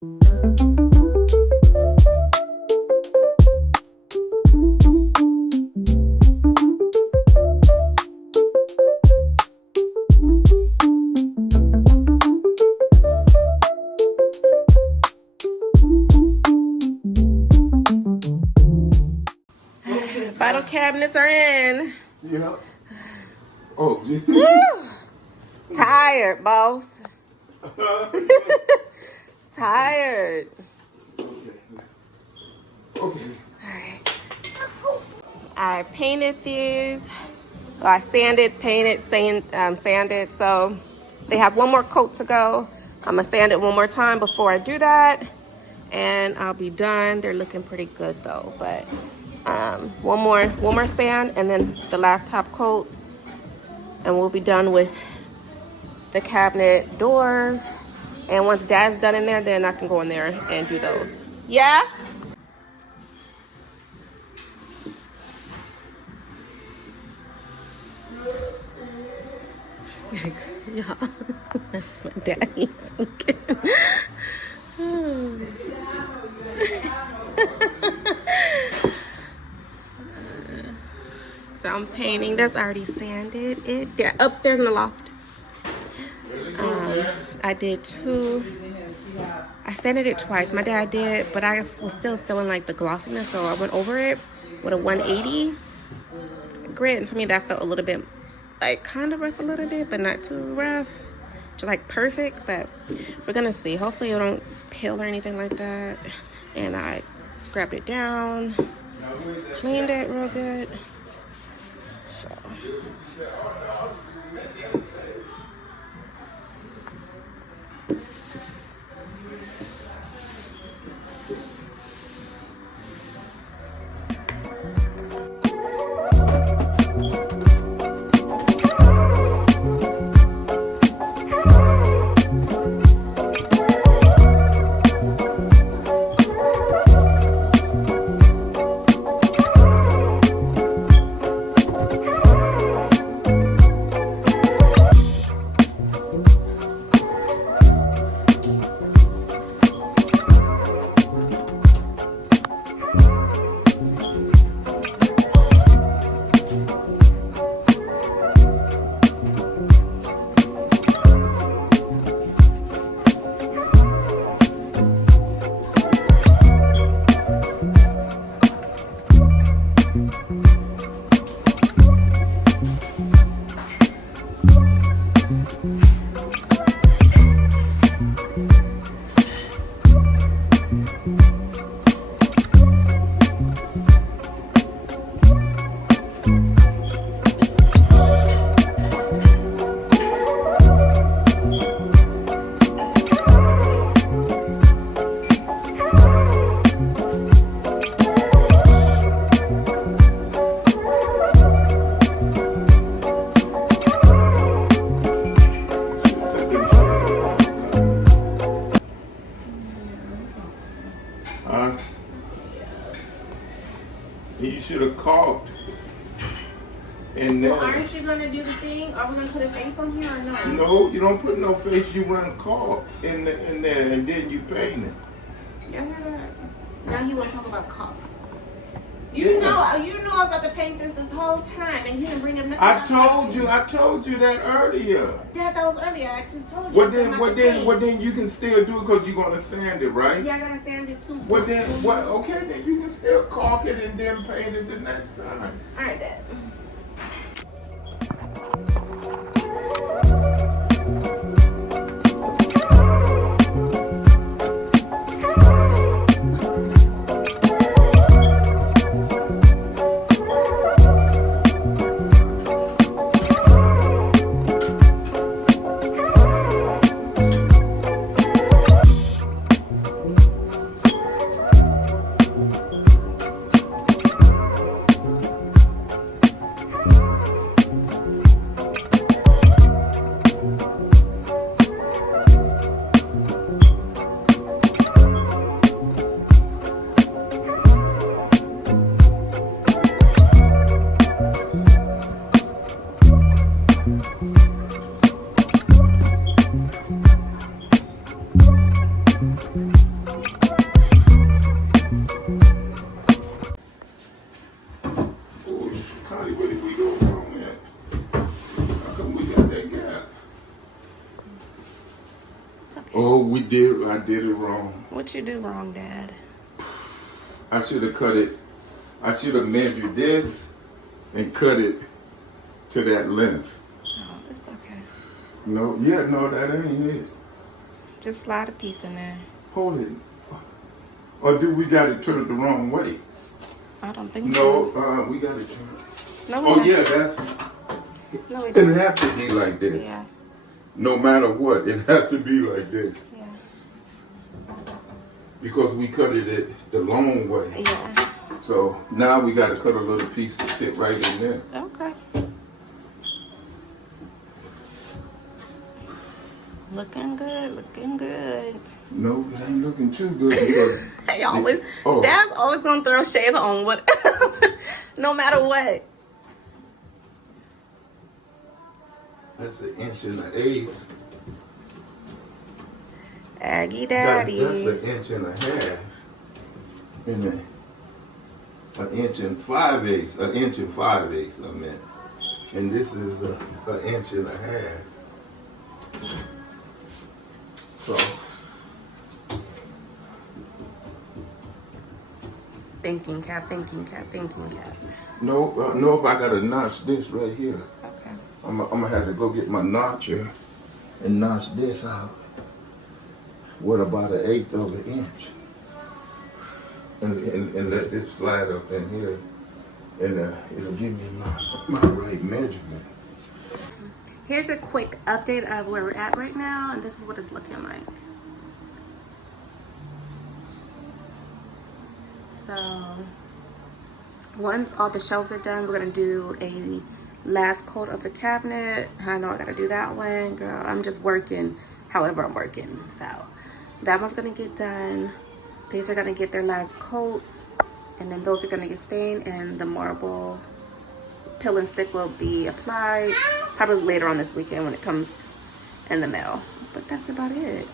Final cabinets are in. Yeah. Oh. Woo! Tired, boss. Tired. Okay. Alright. I painted these. Well, I sanded, painted, sanded. So they have one more coat to go. I'm gonna sand it one more time before I do that, and I'll be done. They're looking pretty good though, but one more sand, and then the last top coat, and we'll be done with the cabinet doors. And once Dad's done in there, then I can go in there and do those. Yeah? Yeah, that's my daddy. So I'm painting. That's already sanded. Yeah, upstairs in the loft. I did two. I sanded it twice. My dad did, but I was still feeling like the glossiness, so I went over it with a 180 grit, and to me that felt a little bit like kind of rough a little bit, but not too rough. Just like perfect, but we're gonna see. Hopefully it don't peel or anything like that. And I scrubbed it down, cleaned it real good. So You should have called. And well, aren't you gonna do the thing? Are we gonna put a face on here or no? No, you don't put no face. You run caulk in there, and then you paint it. Yeah. Now he want to talk about caulk. You know I was about to paint this whole time, and you didn't bring up nothing. I told you that earlier. Dad, that was earlier. I just told you. Well then you can still do it because you're gonna sand it, right? Yeah, I gotta sand it too. Okay, then you can still caulk it and then paint it the next time. All right, Dad. I did it wrong. What you do wrong, Dad? I should have cut it. I should have measured this and cut it to that length. Oh, it's okay. No, that ain't it. Just slide a piece in there. Hold it. Or do we got it turned the wrong way? I don't think so. No, we got it turned. No, Oh yeah, that's. No, we It don't. have to be like this. Yeah. No matter what, it has to be like this. Yeah. Because we cut it the long way. Yeah. So now we got to cut a little piece to fit right in there. Okay. Looking good, looking good. No, it ain't looking too good because They always, Dad's always gonna throw shade on what, no matter what. That's 1.1 inches. Aggie Daddy. That's 1.5 inches. And then 1.5 inches. I meant. And this is 1.5 inches. So. Thinking cap, thinking cap, thinking cap. No, if I gotta notch this right here. Okay. I'm gonna have to go get my notcher and notch this out. What about 1/8 of an inch? And let this slide up in here, and it'll give me my right measurement. Here's a quick update of where we're at right now, and this is what it's looking like. So once all the shelves are done, we're gonna do a last coat of the cabinet. I know I gotta do that one, girl. I'm just working however I'm working. So that one's gonna get done. These are gonna get their last coat, and then those are gonna get stained, and the marble pill and stick will be applied probably later on this weekend when it comes in the mail. But that's about it.